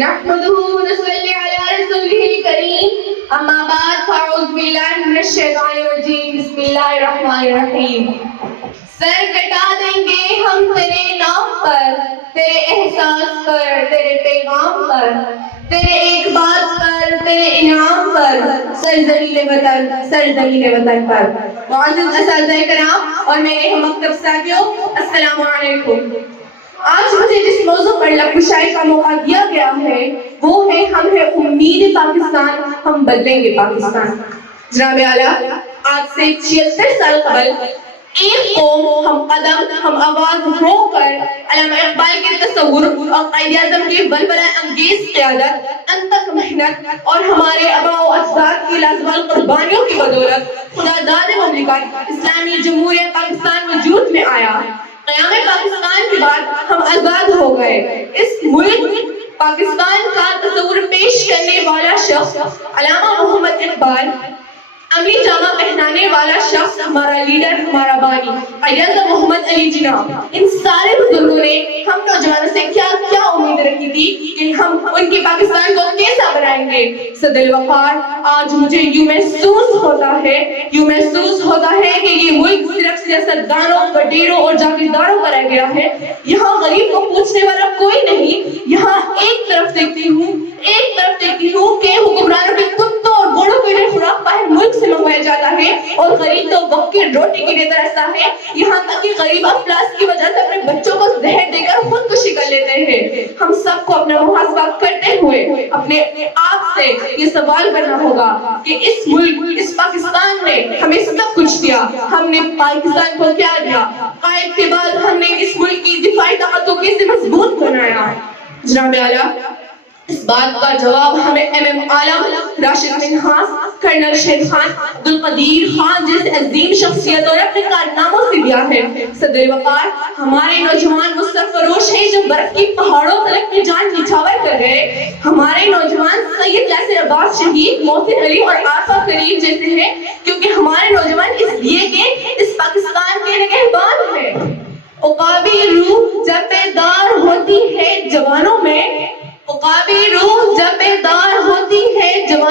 نحمده ونصلي على رسوله الكريم اما بعد فاعوذ باللہ من الشیطان الرجیم بسم اللہ الرحمن الرحیم. سر کٹا دیں گے ہم تیرے نام پر، تیرے احساس پر، تیرے پیغام پر، تیرے ایک بات پر، تیرے انعام پر، سرزمین وطن پر. معزز اساتذہ کرام اور میرے ہم مکتب ساتھیوں، السلام علیکم. آج مجھے جس موضوع پر لب کشائی کا موقع دیا گیا ہے وہ ہے ہم ہے امید پاکستان، ہم بدلیں گے پاکستان. جناب اعلیٰ، آج سے 76 سال قبل ایک قوم، ہم قدم، ہم آواز ہو کر علامہ اقبال کے تصور اور قائد اعظم کی بلبلہ انگیز قیادت، انتھک محنت اور ہمارے آباء و اجداد کی لازوال قربانیوں کی بدولت خدا داد مملکت اسلامی جمہوریہ پاکستان وجود میں آیا. قیام پاکستان کے بعد ہم آزاد ہو گئے. اس ملک پاکستان کا تصور پیش کرنے والا شخص علامہ محمد اقبال، عملی جامہ پہنانے والا شخص ہمارا لیڈر، ہمارا بانی قائد اعظم محمد علی جناح. ان سارے بزرگوں نے ہم نوجوانوں سے کیا کیا امید رکھی تھی کہ ہم ان کے پاکستان کو کیسا بنائیں گے. صد الوقار، آج مجھے یوں محسوس ہوتا ہے کہ یہ ملک صرف سیاستدانوں، وڈیروں اور جاگیرداروں کا رہ گیا ہے. یہاں غریب کو پوچھنے والا کوئی نہیں. یہاں ایک طرف دیکھتی ہوں کہ حکمرانوں کے کتوں اور گھوڑوں کے لیے خوراک باہر ملک سے منگوایا جاتا ہے اور غریب تو وقت کی روٹی کے لیے ترستا ہے. یہاں تک کہ غریب افلاس کی وجہ سے اپنے بچوں کو زہر دے کر خودکشی کر لیتے ہیں. ہم سب کو اپنا محاسبہ کرتے ہوئے اپنے آپ سے یہ سوال کرنا ہوگا کہ اس ملک، اس پاکستان نے ہمیں سب کچھ دیا، ہم نے پاکستان کو کیا دیا؟ قائد کے بعد ہم نے اس ملک کی دفاعی طاقت کو کیسے مضبوط بنایا؟ جناب اعلیٰ، اس بات کا جواب ہمیں ایم عالم، راشد منہاس، کرنل شیر خان، عبدالقدیر خان جیسے عظیم شخصیتوں نے اپنے کارناموں سے دیا ہے. صدر وقار، ہمارے نوجوان مصطفی فروش ہیں جو برف کی پہاڑوں تلک میں جان نچھاور کر گئے. ہمارے نوجوان سید یاسر عباس شہید، محسن علی اور آصف کریم جیسے ہیں کیونکہ ہمارے نوجوان اس لیے کہ اس پاکستان کے نگہبان ہیں. عقابی روح جب بیدار ہوتی ہے جوانوں میں، عقابی روح جب بیدار ہوتی ہے جوانوں